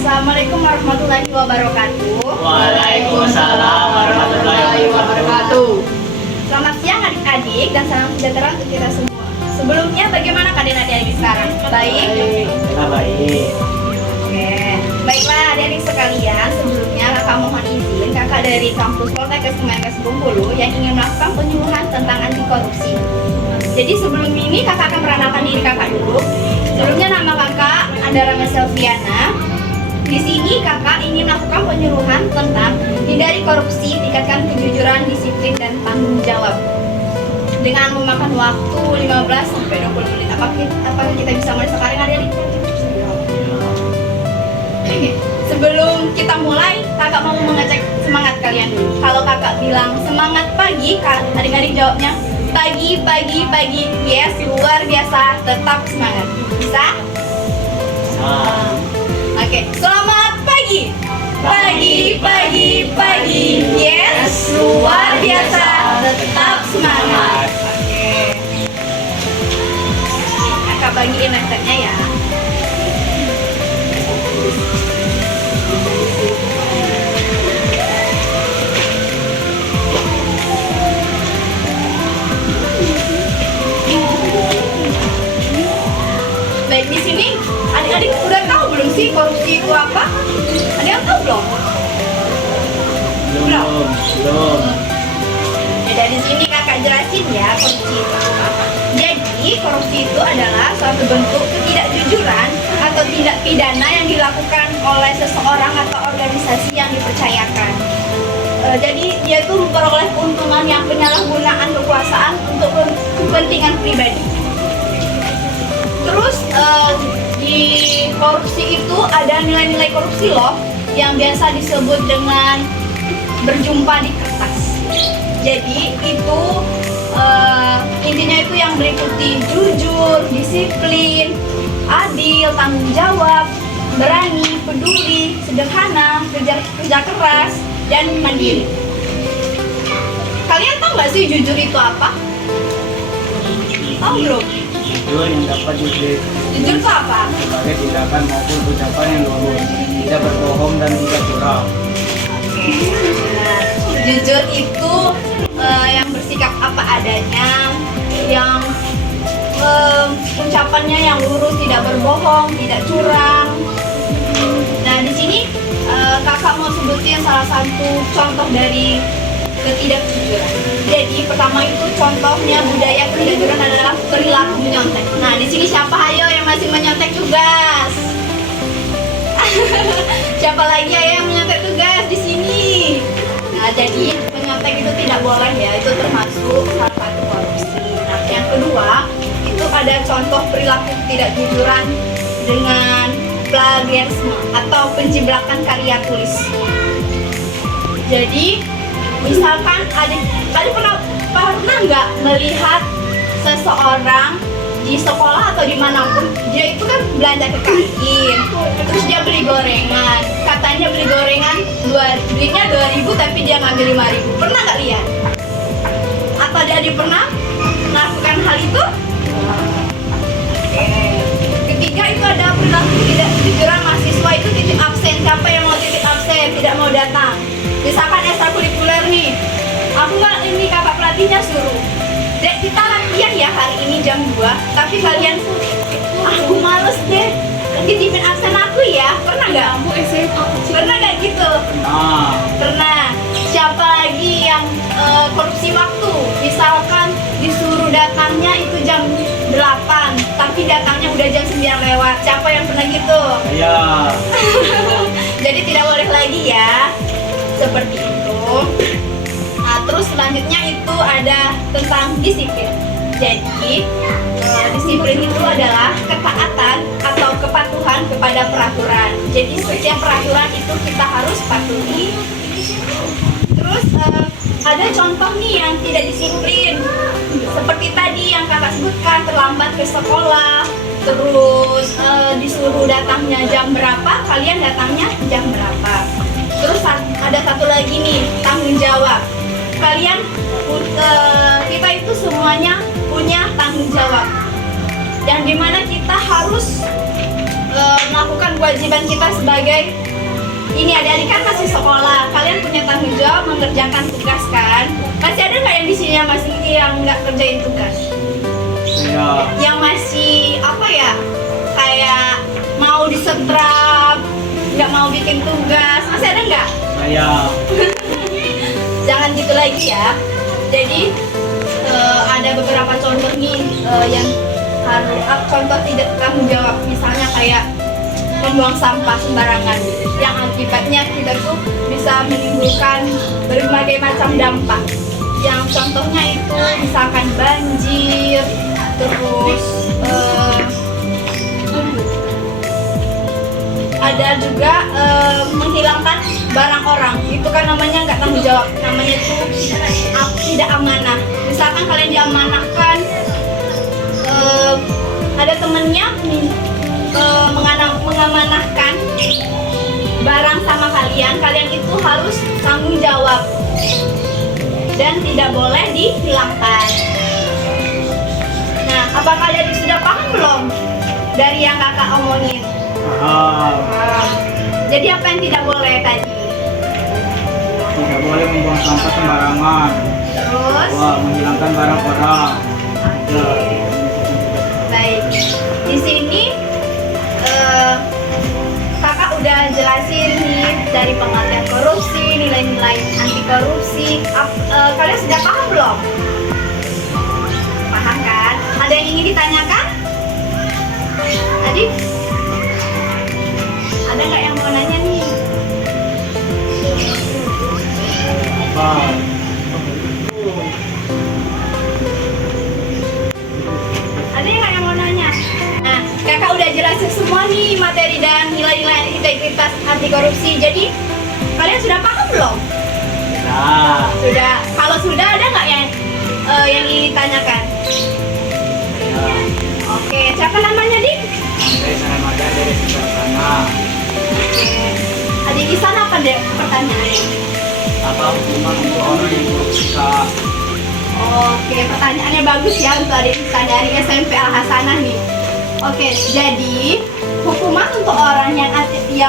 Assalamualaikum warahmatullahi wabarakatuh. Waalaikumsalam warahmatullahi wabarakatuh. Selamat siang adik-adik dan salam sejahtera untuk kita semua. Sebelumnya bagaimana keadaan adik-adik sekarang? Baik? Kita baik. Oke. Baiklah adik-adik sekalian, sebelumnya kakak mohon izin kakak dari kampus Poltekkes Kemenkes Bengkulu yang ingin melakukan penyuluhan tentang anti korupsi. Jadi sebelum ini kakak akan perkenalkan diri kakak dulu. Sebelumnya nama kakak Andara Selviana. Di sini kakak ingin melakukan penyuluhan tentang hindari korupsi, tingkatkan kejujuran, disiplin, dan tanggung jawab. Dengan memakan waktu 15 sampai 20 menit. Apakah kita bisa mulai sekarang adik-adik? Oke. Sebelum kita mulai, kakak mau mengecek semangat kalian dulu. Kalau kakak bilang semangat pagi, adik-adik jawabnya pagi, pagi, pagi. Yes, luar biasa, tetap semangat. Bisa? Oke, selamat pagi. Pagi, pagi, pagi. Yes, luar biasa, tetap semangat. Oke. Kakak bagiin laptopnya ya. Baik, di sini adik-adik udah tahu belum sih korupsi itu apa? Ada yang tahu belum? Belum. Ya, dari sini kakak jelasin ya korupsi itu apa. Jadi korupsi itu adalah suatu bentuk ketidakjujuran atau tindak pidana yang dilakukan oleh seseorang atau organisasi yang dipercayakan. Jadi dia tuh memperoleh keuntungan yang penyalahgunaan kekuasaan untuk kepentingan pribadi. Terus di korupsi itu ada nilai-nilai korupsi loh yang biasa disebut dengan berjumpa di kertas. Jadi itu intinya itu yang meliputi jujur, disiplin, adil, tanggung jawab, berani, peduli, sederhana, kerja keras, dan mandiri. Kalian tahu nggak sih jujur itu apa? Tahu belum? Jujur yang dapat Jujur itu apa? sebagai tindakan maupun ucapan yang lurus, tidak berbohong dan tidak curang. Nah, jujur itu yang bersikap apa adanya, yang ucapannya yang lurus, tidak berbohong, tidak curang. Nah, di sini kakak mau sebutin salah satu contoh dari ketidakjujuran. Jadi pertama itu contohnya budaya ketidakjujuran adalah perilaku menyontek. Nah, di sini siapa ayo yang masih menyontek tugas? Siapa lagi ayo yang menyontek tugas di sini? Nah, jadi menyontek itu tidak boleh ya, itu termasuk salah satu korupsi. Nah, yang kedua itu ada contoh perilaku ketidakjujuran dengan plagiarisme atau penciplakan karya tulis. Jadi misalkan adik pernah nggak melihat seseorang di sekolah atau dimanapun dia itu kan belanja ke kantin, terus dia beli gorengan, katanya beli gorengan duitnya 2.000 tapi dia ngambil 5.000. Pernah nggak lihat? Atau adik pernah melakukan hal itu? Oke. Ketiga itu ada perilaku tidak jujuran mahasiswa itu titip absen. Siapa yang mau titip absen tidak mau datang? Misalkan ekstrakurikuler nih, aku nggak ini kakak pelatihnya suruh, Dek kita latihan ya hari ini jam 2, tapi kalian aku males deh, titipin absen aku ya. Pernah nggak? Pernah nggak gitu? Pernah. Siapa lagi yang korupsi waktu? Misalkan disuruh datangnya itu jam 8, tapi datangnya udah jam 9 lewat. Siapa yang pernah gitu? Iya. Jadi tidak boleh lagi ya seperti itu. Nah, terus selanjutnya itu ada tentang disiplin. Jadi disiplin itu adalah ketaatan atau kepatuhan kepada peraturan. Jadi setiap peraturan itu kita harus patuhi. Terus ada contoh nih yang tidak disiplin, seperti tadi yang kakak sebutkan, terlambat ke sekolah, terus disuruh datangnya jam berapa, kalian datangnya jam berapa. Terus ada satu lagi nih, tanggung jawab. Kalian, kita itu semuanya punya tanggung jawab, yang dimana kita harus melakukan kewajiban kita sebagai ini adik-adik kan masih sekolah, kalian punya tanggung jawab mengerjakan tugas kan? Masih ada nggak yang di sini yang masih nggak kerjain tugas? Saya. Yang masih apa ya? Kayak mau disetrap, nggak mau bikin tugas, masih ada nggak? Saya. Jangan gitu lagi ya. Jadi ada beberapa contoh nih yang harus contoh tidak tanggung jawab, misalnya kayak membuang sampah sembarangan yang akibatnya kita tuh bisa menimbulkan berbagai macam dampak. Yang contohnya itu misalkan banjir, terus ada juga menghilangkan barang orang, itu kan namanya nggak tanggung jawab, namanya itu tidak amanah. Misalkan kalian diamanahkan, ada temennya mengamanahkan barang sama kalian, kalian itu harus tanggung jawab dan tidak boleh dihilangkan. Nah, apa kalian sudah paham belum dari yang kakak omongin? Jadi apa yang tidak boleh tadi? Tidak boleh membuang sampah sembarangan. Terus? Menghilangkan barang orang. Baik. Di sini kakak udah jelasin nih dari pengertian korupsi, nilai-nilai anti korupsi. Kalian sudah paham belum? Paham kan? Ada yang ingin ditanyakan? Adik? Ada nggak yang mau nanya nih? Ada nggak yang mau nanya? Nah, kakak udah jelasin semua nih materi dan nilai-nilai integritas anti korupsi. Jadi kalian sudah paham belum? Nah. Sudah. Kalau sudah, ada nggak yang ingin ditanyakan? Ya. Oke, siapa namanya, Dik? Saya remaja dari sebelah sana. Oke. Adik di sana apa deh pertanyaannya? Apa hukuman untuk orang yang korupsi, Kak? Oke, pertanyaannya bagus ya untuk adik kita dari SMP Al Hasanah nih. Oke, jadi hukuman untuk orang yang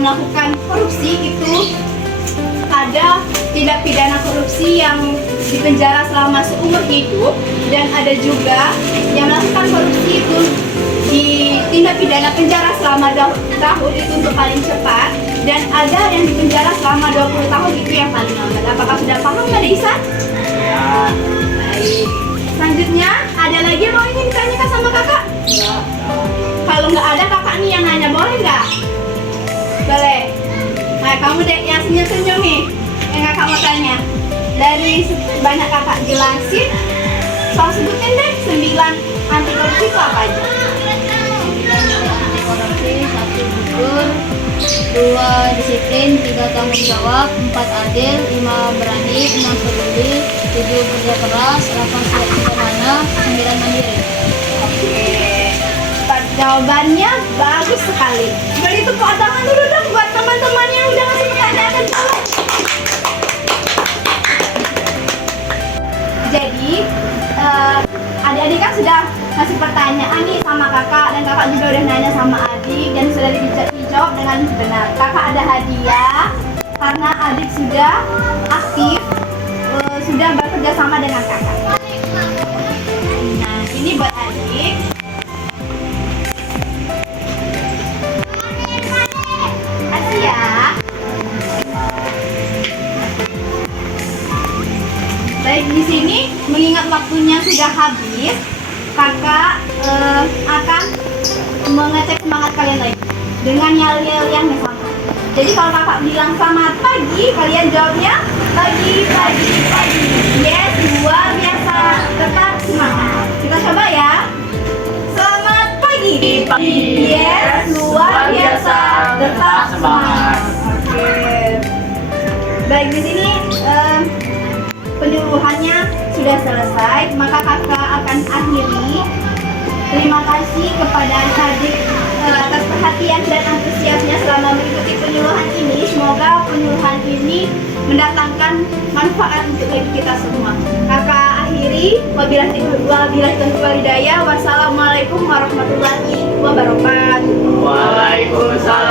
melakukan korupsi itu ada tindak pidana korupsi yang dipenjara selama seumur hidup, dan ada juga yang melakukan korupsi itu ditindak pidana penjara selama 2 tahun itu untuk paling cepat, dan ada yang dipenjara selama 20 tahun itu yang paling lambat. Apakah sudah paham Mbak Isan? Ya. Baik. Selanjutnya ada lagi yang mau ingin ditanyakan sama kakak? Ya. Kalau nggak ada, kakak nih yang nanya, boleh nggak? Boleh. Nah, kamu deh yang senyum-senyum nih, yang kakak mau tanya. Dari banyak kakak jelasin, soal sebutin deh 9 anti korupsi itu apa aja? Anti korupsi, 1 jujur, 2 disiplin, 3 tanggung jawab, 4 adil, 5 berani, 6 peduli, 7 kerja keras, 8 siap sederhana, 9 mandiri. Oke. Jawabannya bagus sekali. Beri tepuk tangan dulu dong buat teman-teman yang udah ngasih pertanyaan dan jawab. Jadi, adik-adik kan sudah ngasih pertanyaan nih sama kakak, dan kakak juga udah nanya sama adik dan sudah dijawab dengan benar. Kakak ada hadiah karena adik sudah aktif, sudah bekerja sama dengan kakak. Nah, ini buat adik. Kasih ya. Baik, di sini mengingat waktunya sudah habis, kakak akan mengecek semangat kalian lagi dengan yel-yel yang sama. Jadi kalau kakak bilang selamat pagi, kalian jawabnya pagi, pagi, pagi. Yes, luar biasa. Tetap semangat. Kita coba ya. Selamat pagi. Yes, luar biasa. Tetap semangat. Oke. Baik, di sini penyuluhannya sudah selesai, maka kakak akan akhiri. Terima kasih kepada adik atas perhatian dan antusiasnya selama mengikuti penyuluhan ini. Semoga penyuluhan ini mendatangkan manfaat untuk kita semua. Kakak akhiri. Wabillahi taufiq wal hidayah. Wassalamualaikum warahmatullahi wabarakatuh. Waalaikumsalam